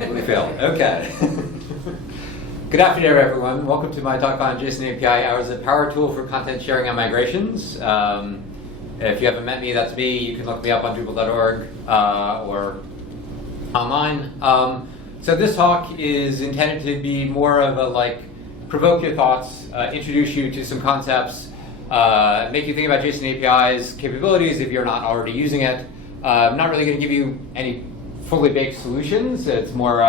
technically failed. Okay. Good afternoon, everyone. Welcome to my talk on JSON API Hours, a power tool for content sharing and migrations. If you haven't met me, that's me. You can look me up on Drupal.org or online. So this talk is intended to be more of a provoke your thoughts, introduce you to some concepts, make you think about JSON API's capabilities if you're not already using it. I'm not really going to give you any fully baked solutions. It's more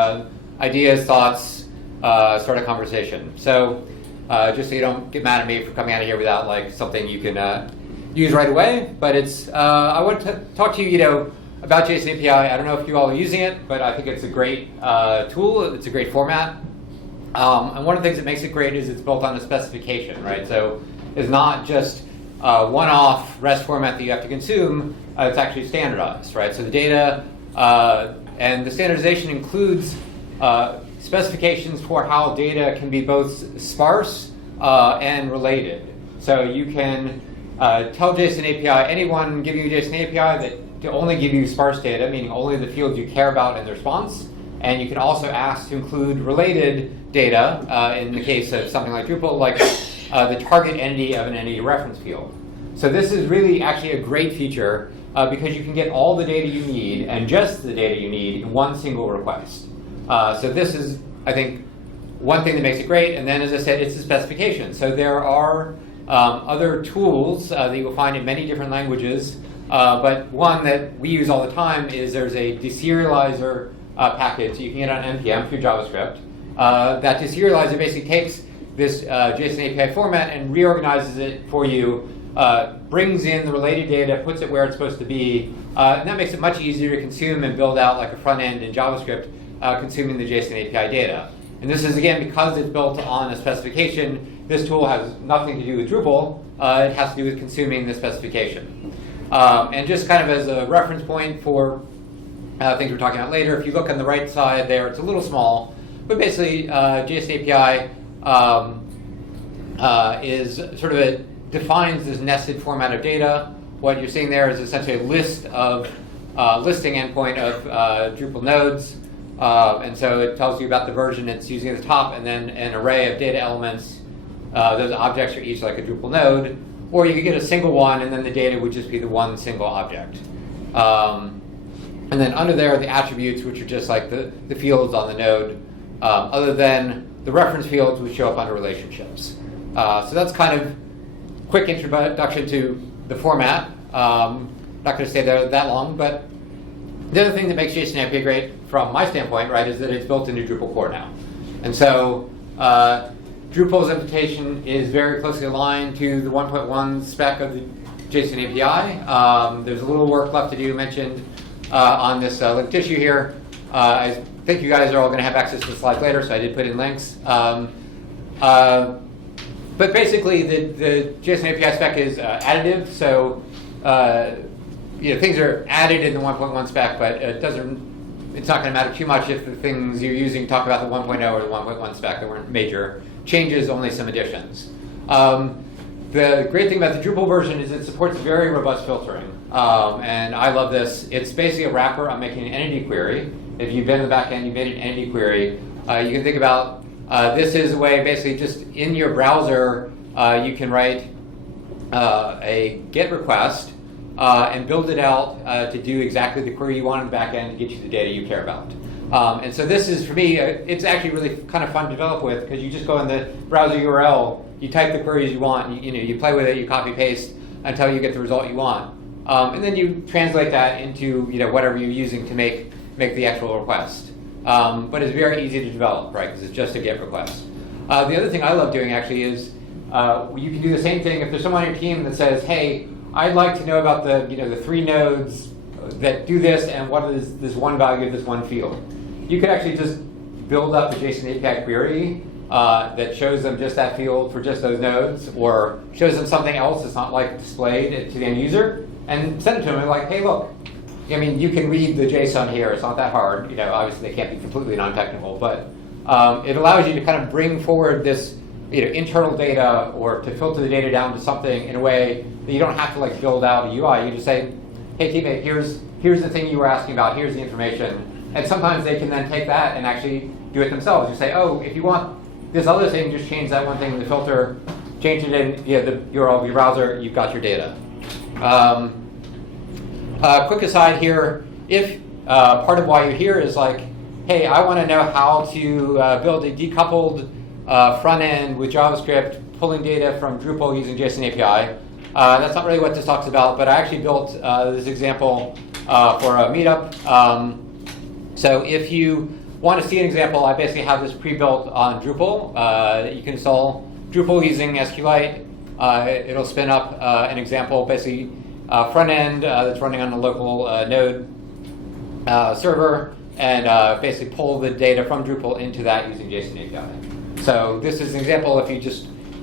ideas, thoughts, sort of conversation. So just so you don't get mad at me for coming out of here without something you can use right away. But it's I want to talk to you, about JSON API. I don't know if you all are using it, but I think it's a great tool. It's a great format. And one of the things that makes it great is it's built on a specification, right? So it's not just a one-off REST format that you have to consume. It's actually standardized, right? So the data and the standardization includes specifications for how data can be both sparse and related. So you can tell JSON API, anyone giving you JSON API, that to only give you sparse data, meaning only the fields you care about in the response. And you can also ask to include related data, in the case of something like Drupal, like the target entity of an entity reference field. So this is really actually a great feature because you can get all the data you need and just the data you need in one single request. So this is, I think, one thing that makes it great. And then, as I said, it's the specification. So there are other tools that you will find in many different languages. But one that we use all the time is there's a deserializer package you can get on NPM through JavaScript. That deserializer basically takes this JSON API format and reorganizes it for you, brings in the related data, puts it where it's supposed to be, and that makes it much easier to consume and build out like a front end in JavaScript consuming the JSON API data. And this is, again, because it's built on a specification. This tool has nothing to do with Drupal. It has to do with consuming the specification. And just kind of as a reference point for things we're talking about later, if you look on the right side there, it's a little small, but basically JSON API is sort of defines this nested format of data. What you're seeing there is essentially a list of listing endpoint of Drupal nodes. And so it tells you about the version it's using at the top, and then an array of data elements. Those objects are each like a Drupal node. Or you could get a single one, and then the data would just be the one single object. And then under there are the attributes, which are just like the fields on the node, other than the reference fields, which show up under relationships. So that's kind of quick introduction to the format. Not going to stay there that long, but the other thing that makes JSON API great from my standpoint, right, is that it's built into Drupal core now. And so Drupal's implementation is very closely aligned to the 1.1 spec of the JSON API. There's a little work left to do mentioned on this linked issue here. I think you guys are all going to have access to the slides later, so I did put in links. But basically, the JSON API spec is additive, so things are added in the 1.1 spec, but it's not going to matter too much if the things you're using talk about the 1.0 or the 1.1 spec. There weren't major changes, only some additions. The great thing about the Drupal version is it supports very robust filtering, and I love this. It's basically a wrapper on making an entity query. If you've been in the back end, you've made an entity query, you can think about this is a way, basically, just in your browser, you can write a GET request and build it out to do exactly the query you want in the back end to get you the data you care about. And so this is, for me, it's actually really kind of fun to develop with, because you just go in the browser URL, you type the queries you want, you play with it, you copy paste until you get the result you want, and then you translate that into whatever you're using to make the actual request. But it's very easy to develop, right? Because it's just a GET request. The other thing I love doing actually is you can do the same thing if there's someone on your team that says, "Hey, I'd like to know about the 3 nodes that do this, and what is this one value of this one field." You could actually just build up a JSON API query that shows them just that field for just those nodes, or shows them something else that's not displayed to the end user, and send it to them and like, "Hey, look, I mean, you can read the JSON here. It's not that hard. Obviously they can't be completely non-technical, but it allows you to kind of bring forward this internal data, or to filter the data down to something in a way that you don't have to build out a UI. You just say, "Hey, teammate, here's the thing you were asking about. Here's the information. And sometimes they can then take that and actually do it themselves. You say, oh, if you want this other thing, just change that one thing in the filter, change it in the URL of your browser, you've got your data. Quick aside here, if part of why you're here is like, hey, I want to know how to build a decoupled front end with JavaScript, pulling data from Drupal using JSON API. That's not really what this talk's about, but I actually built this example for a meetup. So if you want to see an example, I basically have this pre-built on Drupal. You can install Drupal using SQLite. It'll spin up an example, basically front end that's running on a local node server, and basically pull the data from Drupal into that using JSON API. So this is an example if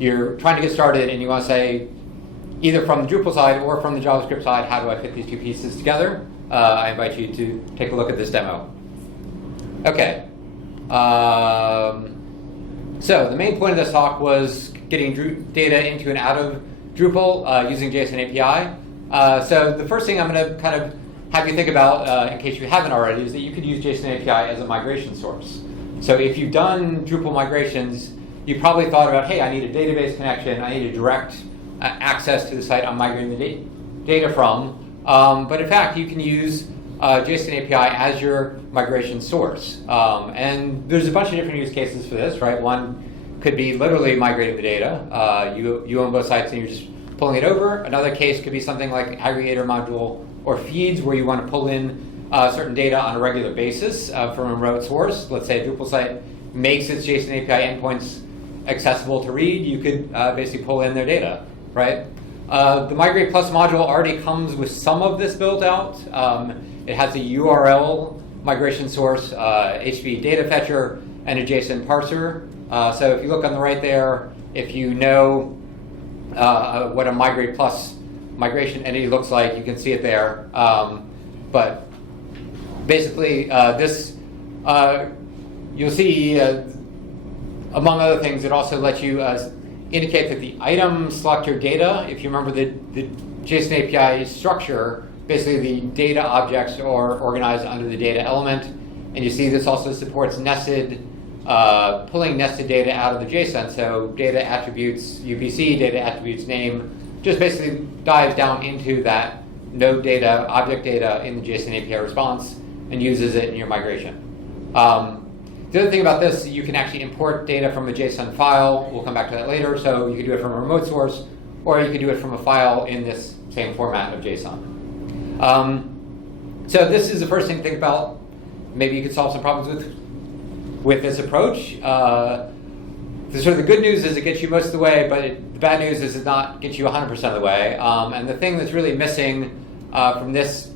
you're trying to get started and you want to say, either from the Drupal side or from the JavaScript side, how do I fit these two pieces together? I invite you to take a look at this demo. Okay. So the main point of this talk was getting data into and out of Drupal using JSON API. So the first thing I'm going to kind of have you think about, in case you haven't already, is that you could use JSON API as a migration source. So if you've done Drupal migrations, you probably thought about, hey, I need a database connection, I need a direct access to the site I'm migrating the data from. But in fact, you can use JSON API as your migration source. And there's a bunch of different use cases for this, right? One could be literally migrating the data. You own both sites and you're just pulling it over. Another case could be something like aggregator module or feeds, where you want to pull in certain data on a regular basis from a remote source. Let's say a Drupal site makes its JSON API endpoints accessible to read. You could basically pull in their data, right? The Migrate Plus module already comes with some of this built out. It has a URL migration source, HTTP data fetcher, and a JSON parser. So if you look on the right there, if you know what a Migrate Plus migration entity looks like, you can see it there. But basically, this you'll see, among other things, it also lets you indicate that the item selector data, if you remember the JSON API structure, basically the data objects are organized under the data element. And you see this also supports nested, pulling nested data out of the JSON. So data attributes UPC, data attributes name, just basically dives down into that node data, object data in the JSON API response and uses it in your migration. The other thing about this, you can actually import data from a JSON file. We'll come back to that later. So you can do it from a remote source, or you can do it from a file in this same format of JSON. So this is the first thing to think about. Maybe you could solve some problems with this approach. The good news is it gets you most of the way, but the bad news is it not gets you 100% of the way. And the thing that's really missing from this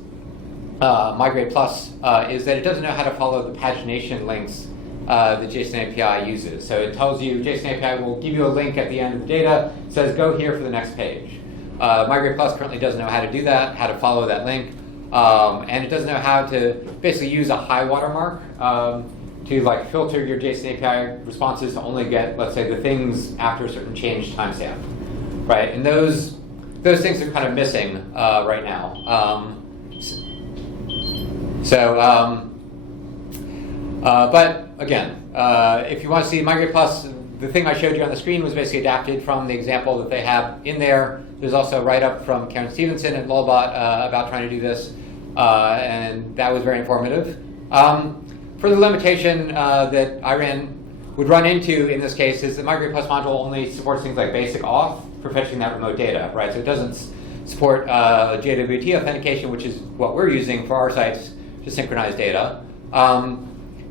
Migrate Plus is that it doesn't know how to follow the pagination links the JSON API uses. So it tells you, JSON API will give you a link at the end of the data, says go here for the next page. Migrate Plus currently doesn't know how to do that, how to follow that link, and it doesn't know how to basically use a high watermark to like filter your JSON API responses to only get, let's say, the things after a certain change timestamp, right? And those things are kind of missing right now. But again, if you want to see Migrate Plus, the thing I showed you on the screen was basically adapted from the example that they have in there. There's also a write-up from Karen Stevenson at Lullabot about trying to do this, and that was very informative. For the limitation that I would run into in this case is the Migrate Plus module only supports things like basic auth for fetching that remote data, right? So it doesn't support JWT authentication, which is what we're using for our sites to synchronize data.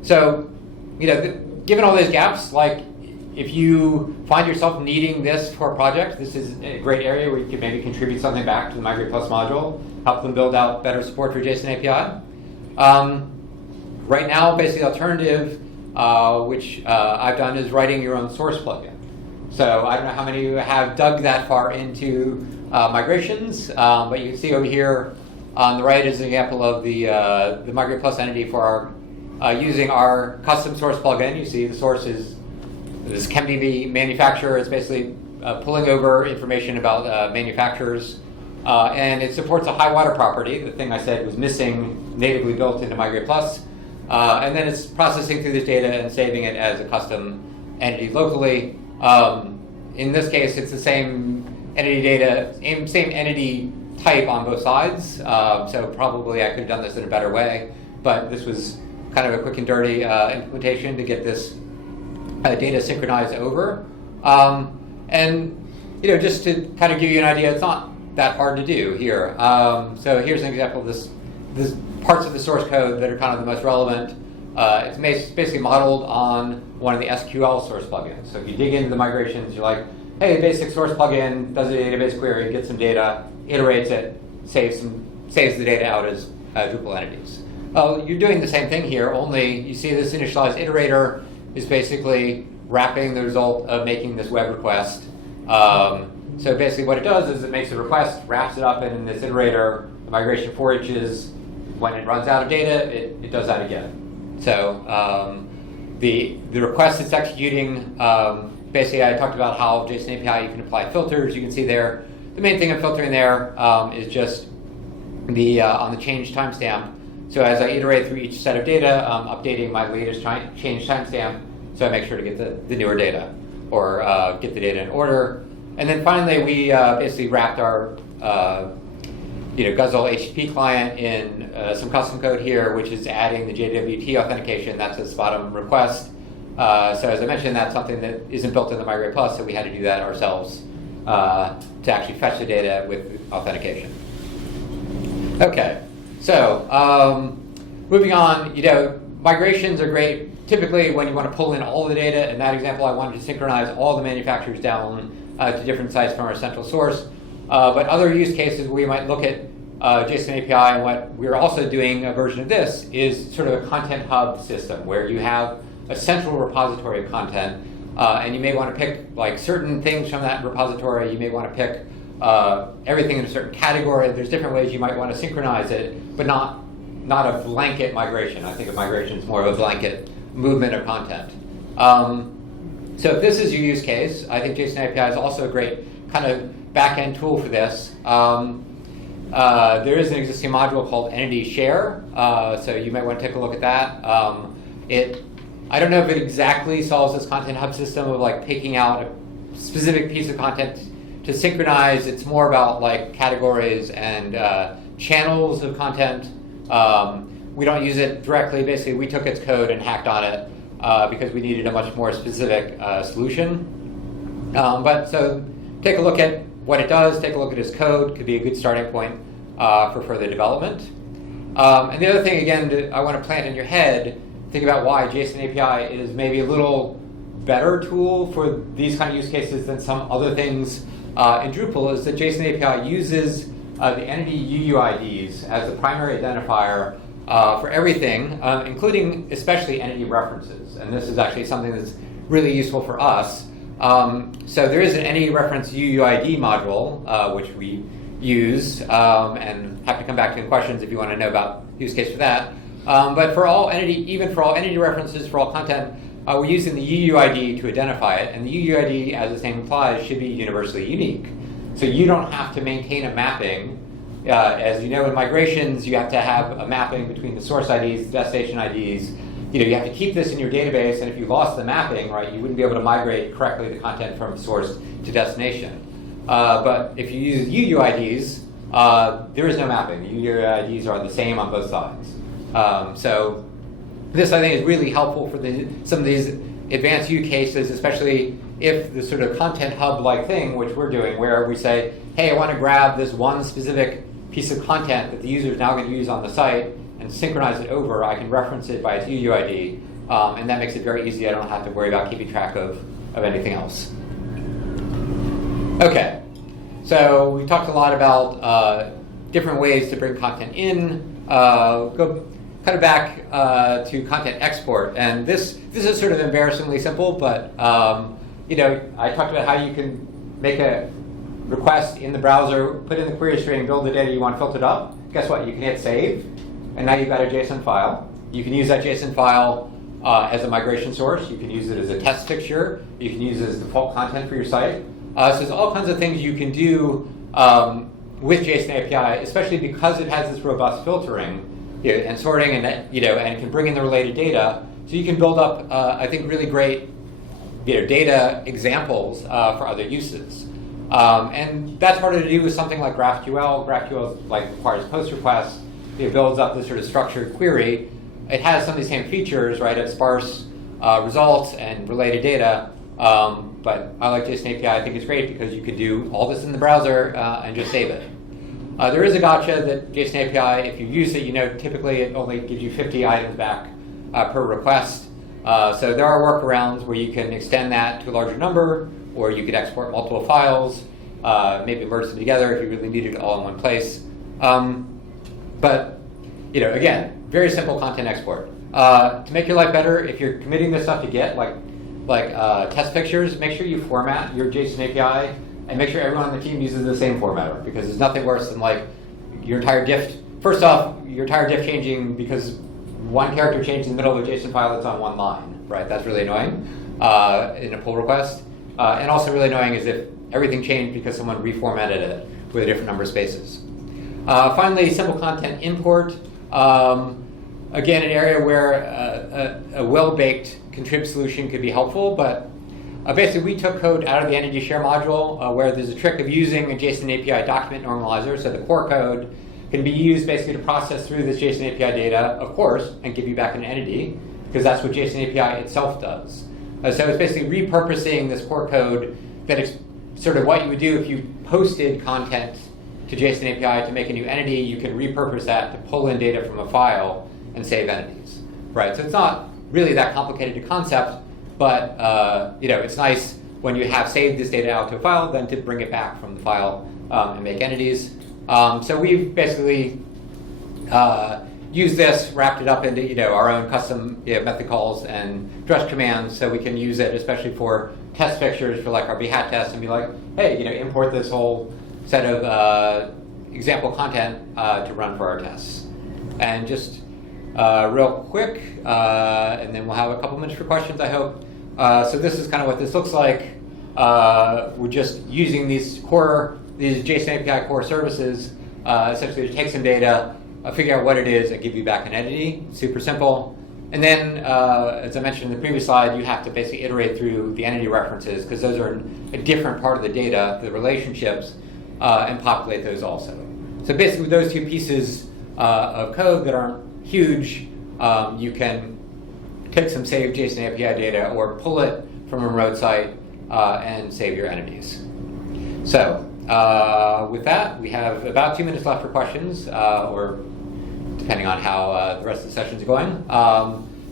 So, given all those gaps, like if you find yourself needing this for a project, this is a great area where you can maybe contribute something back to the Migrate Plus module, help them build out better support for JSON API. Right now, basically the alternative, which I've done, is writing your own source plugin. So I don't know how many of you have dug that far into migrations, but you can see over here on the right is an example of the Migrate Plus entity for our using our custom source plugin. You see the source is this ChemDB manufacturer. It's basically pulling over information about manufacturers, and it supports a high water property, the thing I said was missing natively built into Migrate Plus. and then it's processing through this data and saving it as a custom entity locally. In this case, it's the same entity data, same entity type on both sides, so probably I could have done this in a better way, but this was kind of a quick and dirty implementation to get this data synchronized over. And just to kind of give you an idea, it's not that hard to do here. So here's an example of this parts of the source code that are kind of the most relevant. It's basically modeled on one of the SQL source plugins. So if you dig into the migrations, you're like, hey, basic source plugin does a database query, gets some data, iterates it, saves the data out as Drupal entities. You're doing the same thing here, only you see this initialized iterator is basically wrapping the result of making this web request. So basically what it does is it makes a request, wraps it up in this iterator, the migration for each is when it runs out of data, it does that again. So the request it's executing, basically I talked about how JSON API you can apply filters. You can see there, the main thing I'm filtering there is just on the change timestamp. So as I iterate through each set of data, I'm updating my latest change timestamp, so I make sure to get the newer data or get the data in order. And then finally, we basically wrapped our Guzzle HTTP client in some custom code here, which is adding the JWT authentication. That's this bottom request. So as I mentioned, that's something that isn't built in the Migrate Plus, so we had to do that ourselves to actually fetch the data with authentication. Okay, so moving on, migrations are great. Typically, when you want to pull in all the data, in that example, I wanted to synchronize all the manufacturers down to different sites from our central source. But other use cases where you might look at JSON API, and what we're also doing a version of this is sort of a content hub system where you have a central repository of content, and you may want to pick like certain things from that repository. You may want to pick everything in a certain category. There's different ways you might want to synchronize it, but not a blanket migration. I think a migration is more of a blanket movement of content. So if this is your use case, I think JSON API is also a great kind of back-end tool for this. There is an existing module called Entity Share, so you might want to take a look at that. I don't know if it exactly solves this content hub system of like picking out a specific piece of content to synchronize. It's more about like categories and channels of content. We don't use it directly. Basically, we took its code and hacked on it because we needed a much more specific solution. But so take a look at what it does, take a look at its code, could be a good starting point for further development. And the other thing, again, I want to plant in your head, think about why JSON API is maybe a little better tool for these kind of use cases than some other things in Drupal, is that JSON API uses the entity UUIDs as the primary identifier for everything, including especially entity references. And this is actually something that's really useful for us. So there is an entity reference UUID module, which we use, and have to come back to in questions if you want to know about use case for that. But for all even for all entity references, for all content, we're using the UUID to identify it. And the UUID, as the name implies, should be universally unique. So you don't have to maintain a mapping. As you know, in migrations, you have to have a mapping between the source IDs, the destination IDs. You have to keep this in your database, and if you lost the mapping, right, you wouldn't be able to migrate correctly the content from source to destination. But if you use UUIDs, there is no mapping. The UUIDs are the same on both sides. So this, I think, is really helpful for some of these advanced use cases, especially if the sort of content hub-like thing, which we're doing, where we say, hey, I want to grab this one specific piece of content that the user is now going to use on the site and synchronize it over. I can reference it by its UUID, and that makes it very easy. I don't have to worry about keeping track of anything else. Okay, so we talked a lot about different ways to bring content in. Go kind of back to content export, and this is sort of embarrassingly simple, but I talked about how you can make a request in the browser, put in the query string, build the data you want filtered up. Guess what? You can hit save, and now you've got a JSON file. You can use that JSON file as a migration source. You can use it as a test fixture. You can use it as default content for your site. So there's all kinds of things you can do with JSON API, especially because it has this robust filtering. and sorting, and and can bring in the related data. So you can build up, I think, really great data examples for other uses. And that's harder to do with something like GraphQL. GraphQL requires post requests. It builds up this sort of structured query. It has some of these same features, right, of sparse results and related data. But I like JSON API. I think it's great because you can do all this in the browser and just save it. There is a gotcha that JSON API, if you use it, typically it only gives you 50 items back per request. So there are workarounds where you can extend that to a larger number, or you could export multiple files, maybe merge them together if you really needed it all in one place. But again, very simple content export. To make your life better, if you're committing this stuff to Git, like test pictures, make sure you format your JSON API and make sure everyone on the team uses the same formatter, because there's nothing worse than your entire diff. First off, your entire diff changing because one character changed in the middle of a JSON file that's on one line, right? That's really annoying in a pull request. And also really annoying is if everything changed because someone reformatted it with a different number of spaces. Finally, simple content import. Again, an area where a well-baked contrib solution could be helpful, but basically we took code out of the entity share module where there's a trick of using a JSON API document normalizer. So the core code can be used basically to process through this JSON API data, of course, and give you back an entity, because that's what JSON API itself does. So it's basically repurposing this core code that is sort of what you would do if you posted content to JSON API to make a new entity. You can repurpose that to pull in data from a file and save entities, right? So it's not really that complicated a concept, but it's nice when you have saved this data out to a file, then to bring it back from the file and make entities. So we've basically used this, wrapped it up into our own custom method calls and dress commands, so we can use it especially for test fixtures for our behat test and be like, hey, import this whole set of example content to run for our tests. And just real quick, and then we'll have a couple minutes for questions, I hope. So this is kind of what this looks like. We're just using these JSON API core services, essentially to take some data, figure out what it is, and give you back an entity. Super simple. And then, as I mentioned in the previous slide, you have to basically iterate through the entity references, because those are a different part of the data, the relationships, and populate those also. So basically, with those two pieces of code that aren't huge, you can take some saved JSON API data or pull it from a remote site and save your entities. So with that, we have about 2 minutes left for questions, or depending on how the rest of the sessions are going.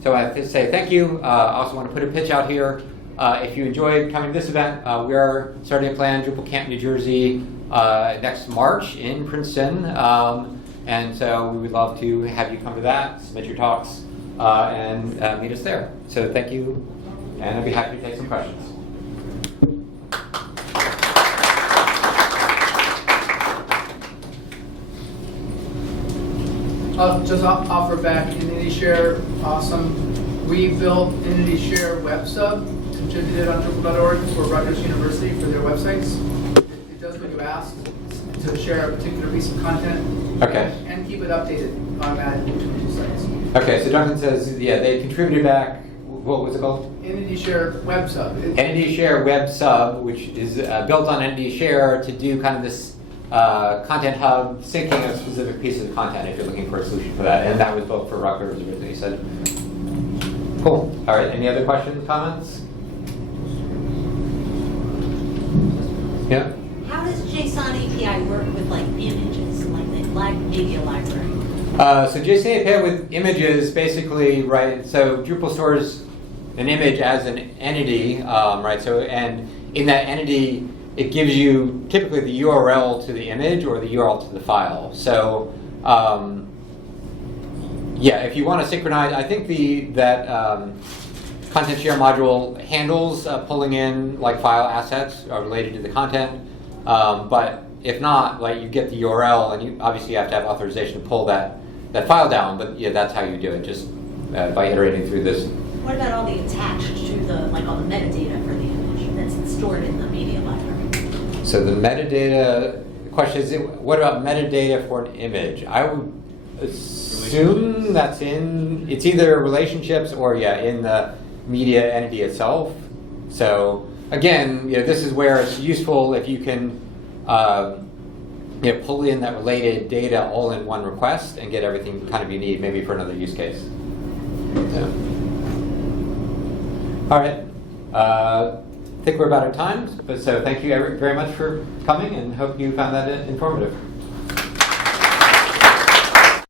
So I have to say thank you. I also want to put a pitch out here. If you enjoyed coming to this event, we are starting to plan Drupal Camp New Jersey next March in Princeton. And so we would love to have you come to that, submit your talks, and meet us there. So thank you, and I'd be happy to take some questions. I'll just offer back Entity Share. Awesome. We built Entity Share web sub, contributed on Drupal.org for Rutgers University for their websites. It does what you asked, to share a particular piece of content. Okay. And keep it updated automatically between two sites. Okay, so Duncan says, they contributed back, what was it called? Entity Share web sub. Entity Share web sub, which is built on Entity Share to do kind of this content hub syncing of specific pieces of content if you're looking for a solution for that. And that was built for Rutgers originally, you said. Cool. All right, any other questions, comments? Yeah? How does JSON API work with images, like media library? So JSON API with images, basically, right? So Drupal stores an image as an entity, right? So, and in that entity, it gives you typically the URL to the image or the URL to the file. So, if you want to synchronize, I think that content share module handles pulling in file assets related to the content. But if not, you get the URL, and you obviously have to have authorization to pull that file down. But that's how you do it, just by iterating through this. What about all the attached to the all the metadata for the image that's stored in the media library? So the metadata question is, what about metadata for an image? I would assume that's it's either relationships or in the media entity itself. So again, this is where it's useful if you can pull in that related data all in one request and get everything kind of you need, maybe for another use case. All right. I think we're about out of time, so thank you very much for coming, and hope you found that informative.